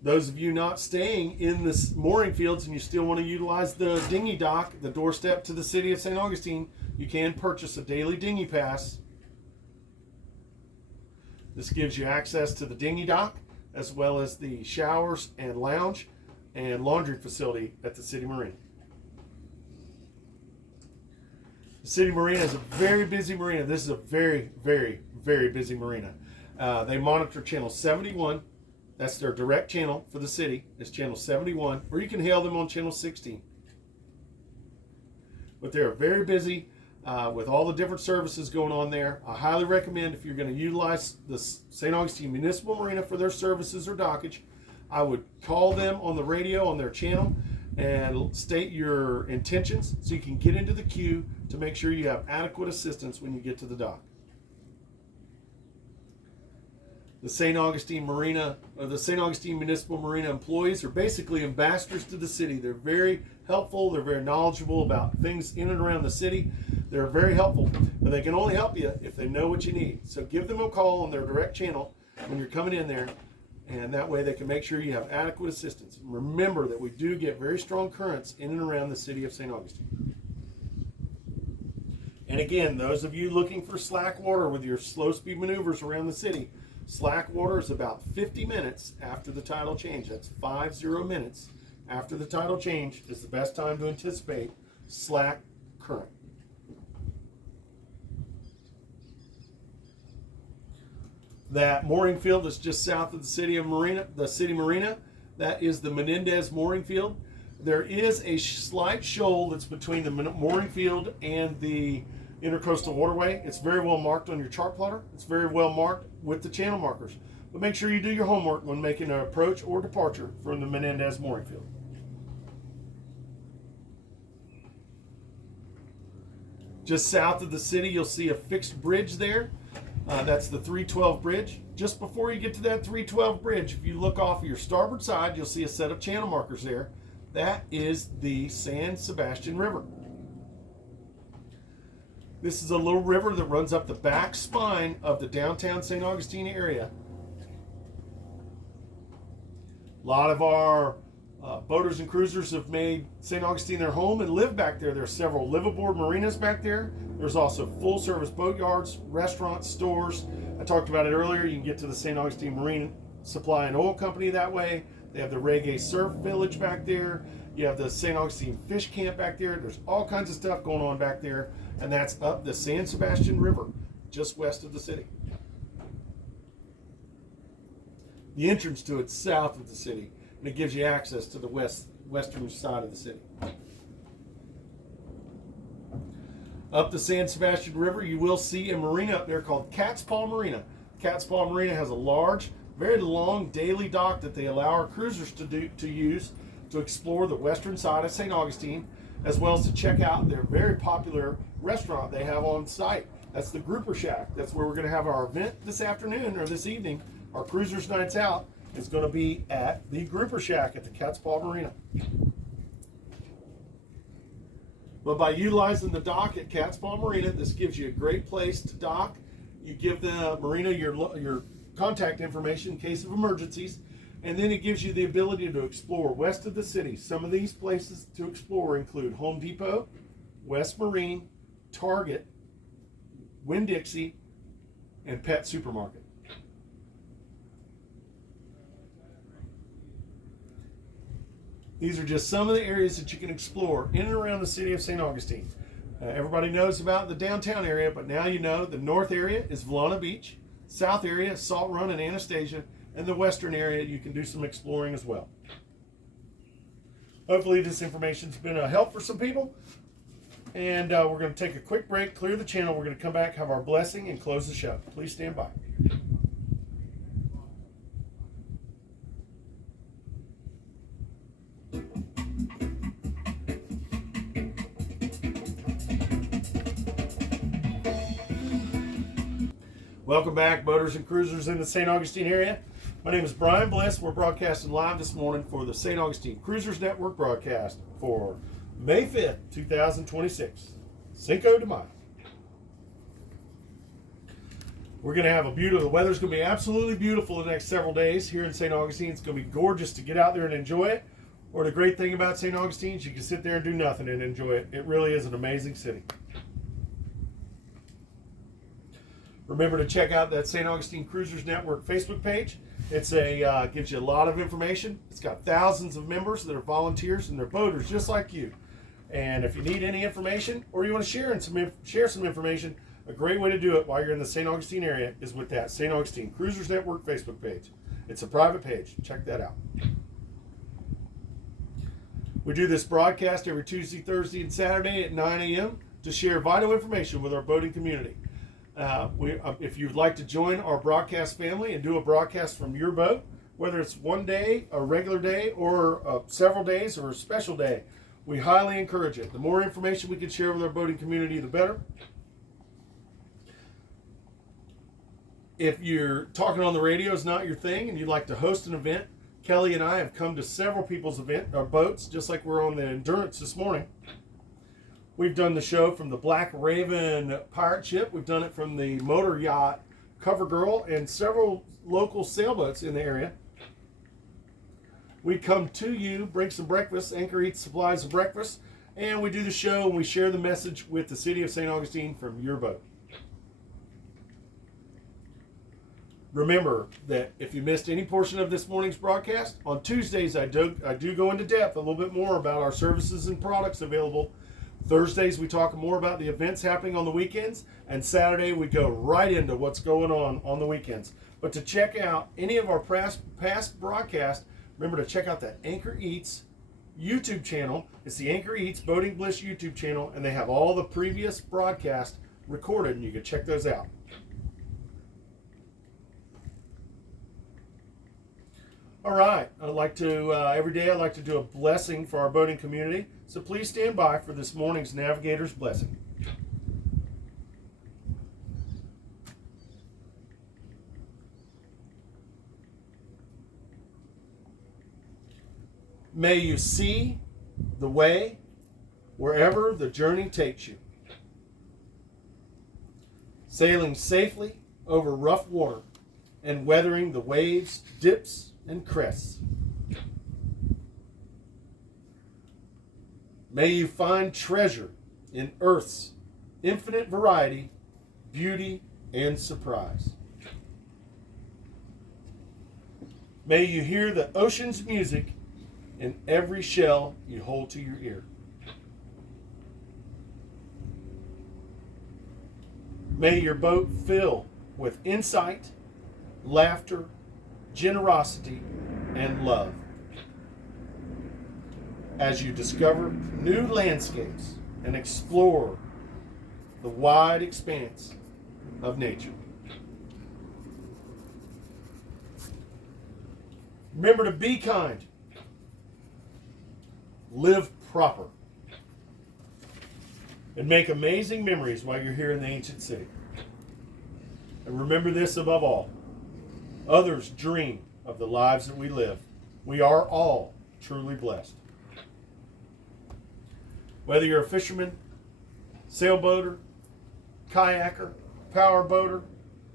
Those of you not staying in the mooring fields and you still want to utilize the dinghy dock, the doorstep to the city of St. Augustine, you can purchase a daily dinghy pass. This gives you access to the dinghy dock as well as the showers and lounge and laundry facility at the city marina. The city marina is a very busy marina. This is a very, very, very busy marina. They monitor channel 71. That's their direct channel for the city. It's channel 71, or you can hail them on channel 16. But they're very busy with all the different services going on there. I highly recommend, if you're going to utilize the St. Augustine Municipal Marina for their services or dockage, I would call them on the radio on their channel and state your intentions so you can get into the queue to make sure you have adequate assistance when you get to the dock. The St. Augustine Marina, or the St. Augustine Municipal Marina employees are basically ambassadors to the city. They're very helpful. They're very knowledgeable about things in and around the city. They're very helpful, but they can only help you if they know what you need. So give them a call on their direct channel when you're coming in there, and that way they can make sure you have adequate assistance. Remember that we do get very strong currents in and around the city of St. Augustine. And again, those of you looking for slack water with your slow speed maneuvers around the city, slack water is about 50 minutes after the tidal change. That's 50 minutes after the tidal change is the best time to anticipate slack current. That mooring field is just south of the city marina. That is the Menendez mooring field. There is a slight shoal that's between the mooring field and the intercoastal waterway. It's very well marked on your chart plotter. It's very well marked with the channel markers. But make sure you do your homework when making an approach or departure from the Menendez mooring field. Just south of the city, you'll see a fixed bridge there. That's the 312 bridge. Just before you get to that 312 bridge, if you look off of your starboard side, you'll see a set of channel markers there. That is the San Sebastian River. This is a little river that runs up the back spine of the downtown St. Augustine area. A lot of our boaters and cruisers have made St. Augustine their home and live back there. There are several live-aboard marinas back there. There's also full-service boat yards, restaurants, stores. I talked about it earlier. You can get to the St. Augustine Marine Supply and Oil Company that way. They have the Reggae Surf Village back there. You have the St. Augustine Fish Camp back there. There's all kinds of stuff going on back there. And that's up the San Sebastian River, just west of the city. The entrance to it's south of the city, and it gives you access to the western side of the city. Up the San Sebastian River, you will see a marina up there called Cat's Paw Marina. Cat's Paw Marina has a large, very long daily dock that they allow our cruisers to use to explore the western side of St. Augustine, as well as to check out their very popular restaurant they have on site. That's the Grouper Shack. That's where we're going to have our event this afternoon or this evening. Our Cruisers Nights Out is going to be at the Grouper Shack at the Cat's Paw Marina. But by utilizing the dock at Cat's Paw Marina, this gives you a great place to dock. You give the marina your contact information in case of emergencies. And then it gives you the ability to explore west of the city. Some of these places to explore include Home Depot, West Marine, Target, Winn-Dixie, and Pet Supermarket. These are just some of the areas that you can explore in and around the city of St. Augustine. Everybody knows about the downtown area, but now you know the north area is Volana Beach, south area is Salt Run and Anastasia, and the western area you can do some exploring as well. Hopefully this information's been a help for some people. And we're going to take a quick break, clear the channel. We're going to come back, have our blessing, and close the show. Please stand by. Welcome back, boaters and cruisers in the St. Augustine area. My name is Brian Bliss. We're broadcasting live this morning for the St. Augustine Cruisers Network broadcast for May 5th, 2026. Cinco de Mayo. We're going to have the weather's going to be absolutely beautiful the next several days here in St. Augustine. It's going to be gorgeous to get out there and enjoy it. Or the great thing about St. Augustine is you can sit there and do nothing and enjoy it. It really is an amazing city. Remember to check out that St. Augustine Cruisers Network Facebook page. It's gives you a lot of information. It's got thousands of members that are volunteers and they're boaters just like you. And if you need any information or you want to share some information, a great way to do it while you're in the St. Augustine area is with that St. Augustine Cruisers Network Facebook page. It's a private page. Check that out. We do this broadcast every Tuesday, Thursday, and Saturday at 9 a.m. to share vital information with our boating community. If you'd like to join our broadcast family and do a broadcast from your boat, whether it's one day, a regular day, or several days, or a special day, we highly encourage it. The more information we can share with our boating community, the better. If you're talking on the radio is not your thing and you'd like to host an event, Kelly and I have come to several people's boats, just like we're on the Endurance this morning. We've done the show from the Black Raven pirate ship. We've done it from the motor yacht Cover Girl and several local sailboats in the area. We come to you, bring some breakfast. Anchor Eats supplies of breakfast. And we do the show and we share the message with the city of St. Augustine from your boat. Remember that if you missed any portion of this morning's broadcast, on Tuesdays I do go into depth a little bit more about our services and products available. Thursdays we talk more about the events happening on the weekends, and Saturday we go right into what's going on the weekends. But to check out any of our past broadcasts, remember to check out the Anchor Eats YouTube channel. It's the Anchor Eats Boating Bliss YouTube channel, and they have all the previous broadcasts recorded, and you can check those out. All right, every day I like to do a blessing for our boating community. So please stand by for this morning's Navigator's Blessing. May you see the way wherever the journey takes you. Sailing safely over rough water and weathering the waves, dips, and crests. May you find treasure in earth's infinite variety, beauty, and surprise. May you hear the ocean's music in every shell you hold to your ear. May your boat fill with insight, laughter, generosity, and love as you discover new landscapes and explore the wide expanse of nature. Remember to be kind, live proper, and make amazing memories while you're here in the ancient city. And remember this above all: others dream of the lives that we live. We are all truly blessed. Whether you're a fisherman, sailboater, kayaker, power boater,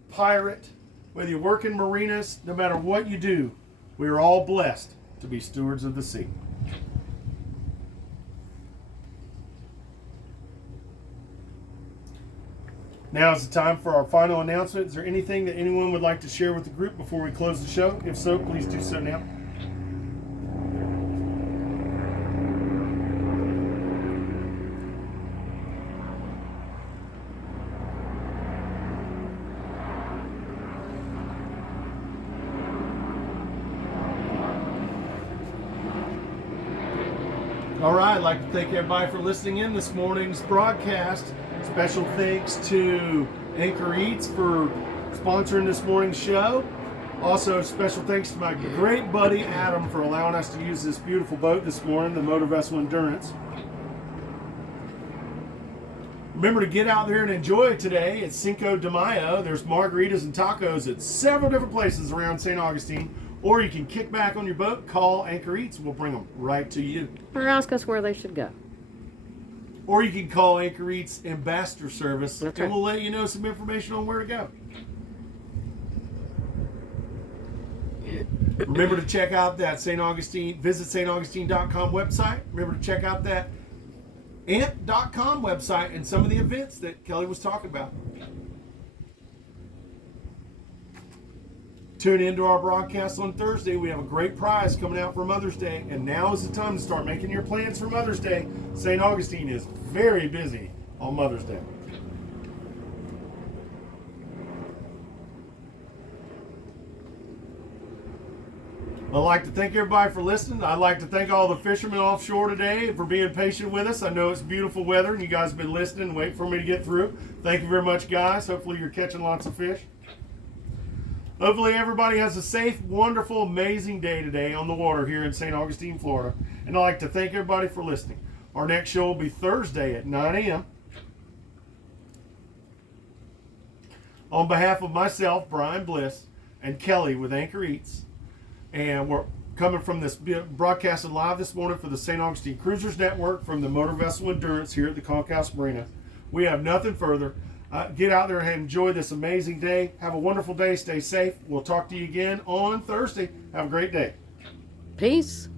pirate, Whether you work in marinas, no matter what you do, we are all blessed to be stewards of the sea. Now is the time for our final announcement. Is there anything that anyone would like to share with the group before we close the show? If so, please do so now. All right, I'd like to thank everybody for listening in this morning's broadcast. Special thanks to Anchor Eats for sponsoring this morning's show. Also, special thanks to my great buddy Adam for allowing us to use this beautiful boat this morning, the Motor Vessel Endurance. Remember to get out there and enjoy it today. It's Cinco de Mayo. There's margaritas and tacos at several different places around St. Augustine. Or you can kick back on your boat, call Anchor Eats, and we'll bring them right to you. Or ask us where they should go. Or you can call Anchor Eats Ambassador Service, That's and right. we'll let you know some information on where to go. Remember to check out that visit staugustine.com website. Remember to check out that ant.com website and some of the events that Kelly was talking about. Tune into our broadcast on Thursday. We have a great prize coming out for Mother's Day, and now is the time to start making your plans for Mother's Day. St. Augustine is very busy on Mother's Day. I'd like to thank everybody for listening. I'd like to thank all the fishermen offshore today for being patient with us. I know it's beautiful weather, and you guys have been listening and waiting for me to get through. Thank you very much, guys. Hopefully you're catching lots of fish. Hopefully everybody has a safe, wonderful, amazing day today on the water here in St. Augustine, Florida. And I'd like to thank everybody for listening. Our next show will be Thursday at 9 a.m. On behalf of myself, Brian Bliss, and Kelly with Anchor Eats, and we're coming from this broadcasted live this morning for the St. Augustine Cruisers Network from the Motor Vessel Endurance here at the Concourse Marina. We have nothing further. Get out there and enjoy this amazing day. Have a wonderful day. Stay safe. We'll talk to you again on Thursday. Have a great day. Peace.